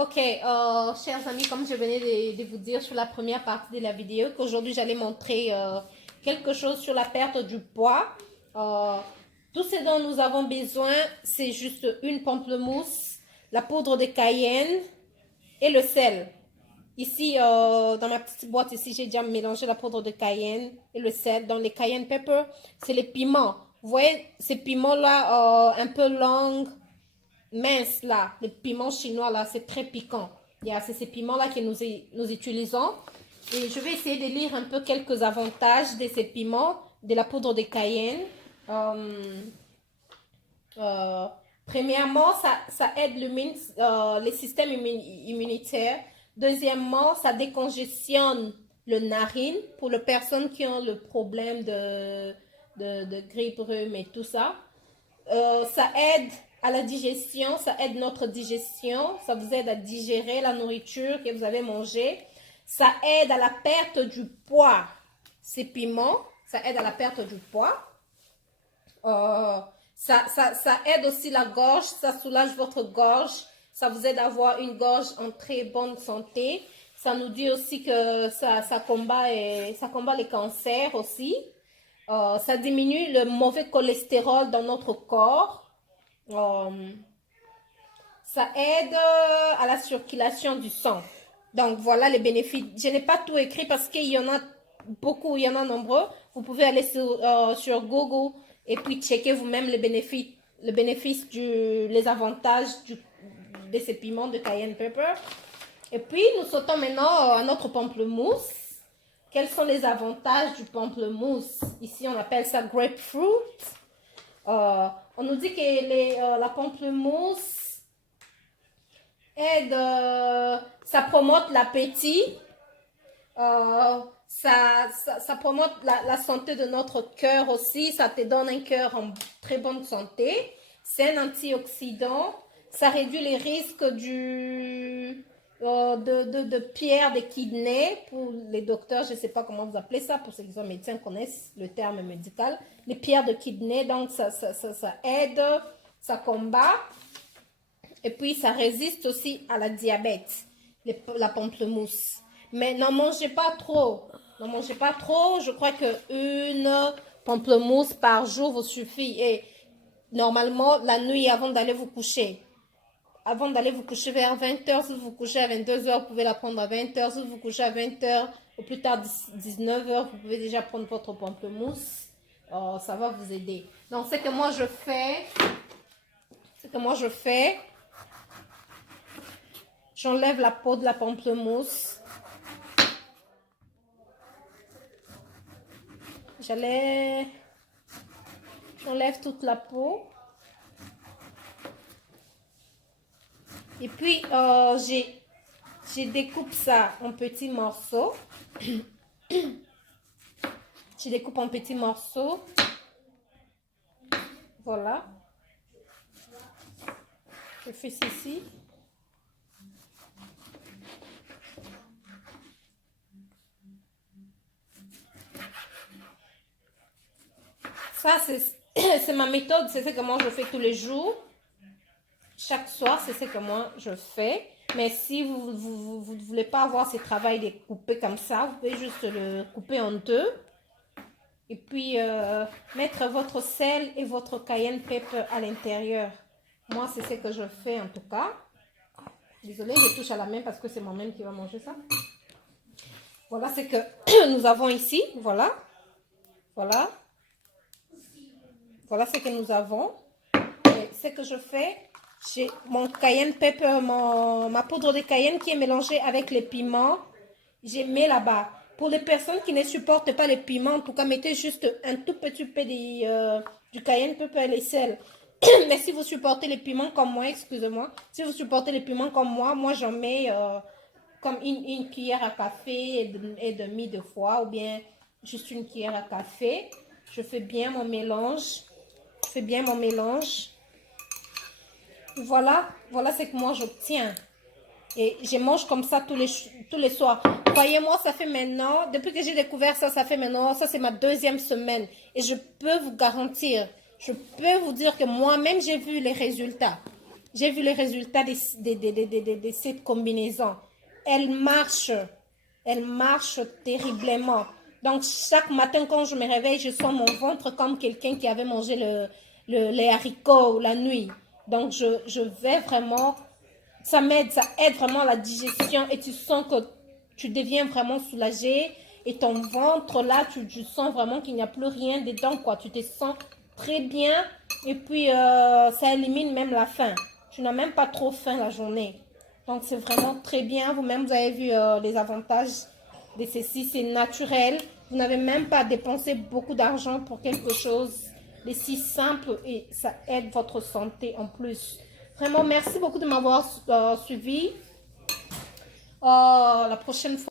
Ok, chers amis, comme je venais de vous dire sur la première partie de la vidéo, qu'aujourd'hui j'allais montrer quelque chose sur la perte du poids. Euh, tout ce dont nous avons besoin, c'est juste une pamplemousse, la poudre de cayenne et le sel. Ici, dans ma petite boîte, ici, j'ai déjà mélangé la poudre de cayenne et le sel. Dans les cayenne pepper, c'est les piments. Vous voyez, ces piments-là, un peu longs, mince là, le piment chinois là, c'est très piquant. C'est ces piments-là que nous utilisons. Et je vais essayer de lire un peu quelques avantages de ces piments, de la poudre de cayenne. Euh, euh, Premièrement, ça aide le système immunitaire. Deuxièmement, ça décongestionne le narine pour les personnes qui ont le problème de grippe, rhume et tout ça. Ça aide à la digestion, ça aide notre digestion, ça vous aide à digérer la nourriture que vous avez mangée. Ça aide à la perte du poids. Ces piments, ça aide à la perte du poids. Ça aide aussi la gorge, ça soulage votre gorge, ça vous aide à avoir une gorge en très bonne santé. Ça nous dit aussi que ça combat les cancers aussi. Ça diminue le mauvais cholestérol dans notre corps. Ça aide à la circulation du sang. Donc, voilà les bénéfices. Je n'ai pas tout écrit parce qu'il y en a beaucoup, il y en a nombreux. Vous pouvez aller sur Google et puis checker vous-même les bénéfices, les avantages de ces piments de cayenne pepper. Et puis, nous sautons maintenant à notre pamplemousse. Quels sont les avantages du pamplemousse? Ici, on appelle ça grapefruit. On nous dit que la pamplemousse aide, ça promote l'appétit, ça promote la santé de notre cœur aussi, ça te donne un cœur en très bonne santé. C'est un antioxydant, ça réduit les risques de pierre des kidneys. Pour les docteurs, je ne sais pas comment vous appelez ça, pour ceux qui sont médecins connaissent le terme médical, les pierres de kidney. Donc ça aide, ça combat, et puis ça résiste aussi à la diabète, la pamplemousse. Mais n'en mangez pas trop, je crois qu'une pamplemousse par jour vous suffit. Et normalement la nuit avant d'aller vous coucher, vers 20h, si vous vous couchez à 22h, vous pouvez la prendre à 20h. Si vous vous couchez à 20h, au plus tard 19h, vous pouvez déjà prendre votre pamplemousse. Ça va vous aider. Donc, ce que moi je fais, j'enlève la peau de la pamplemousse. J'enlève toute la peau. Et puis, je découpe ça en petits morceaux. Je découpe en petits morceaux. Voilà. Je fais ceci. Ça, c'est ma méthode. C'est ce que moi je fais tous les jours. Chaque soir, c'est ce que moi je fais. Mais si vous ne voulez pas avoir ce travail de couper comme ça, vous pouvez juste le couper en deux. Et puis, mettre votre sel et votre cayenne pepper à l'intérieur. Moi, c'est ce que je fais en tout cas. Désolée, je touche à la main parce que c'est moi-même qui va manger ça. Voilà ce que nous avons ici. Voilà. Voilà. Voilà ce que nous avons. Et ce que je fais, j'ai mon cayenne pepper, ma poudre de cayenne qui est mélangée avec les piments. Je mets là-bas. Pour les personnes qui ne supportent pas les piments, en tout cas, mettez juste un tout petit peu du cayenne pepper et les sel. Mais si vous supportez les piments comme moi, excusez-moi, si vous supportez les piments comme moi j'en mets comme une cuillère à café et demi de fois, ou bien juste une cuillère à café. Je fais bien mon mélange. Voilà ce que moi j'obtiens. Et je mange comme ça tous les soirs. Croyez-moi, ça fait maintenant, depuis que j'ai découvert ça, ça fait maintenant, ça c'est ma 2e semaine. Et je peux vous garantir, je peux vous dire que moi-même j'ai vu les résultats. J'ai vu les résultats de cette combinaison. Elle marche terriblement. Donc, chaque matin, quand je me réveille, je sens mon ventre comme quelqu'un qui avait mangé les haricots la nuit. Donc, je vais vraiment, ça m'aide, ça aide vraiment la digestion et tu sens que tu deviens vraiment soulagé et ton ventre, là, tu sens vraiment qu'il n'y a plus rien dedans, quoi. Tu te sens très bien et puis ça élimine même la faim. Tu n'as même pas trop faim la journée. Donc, c'est vraiment très bien. Vous-même, vous avez vu les avantages de ceci. C'est naturel. Vous n'avez même pas dépensé beaucoup d'argent pour quelque chose de si simple et ça aide votre santé en plus. Vraiment, merci beaucoup de m'avoir suivi. La prochaine fois.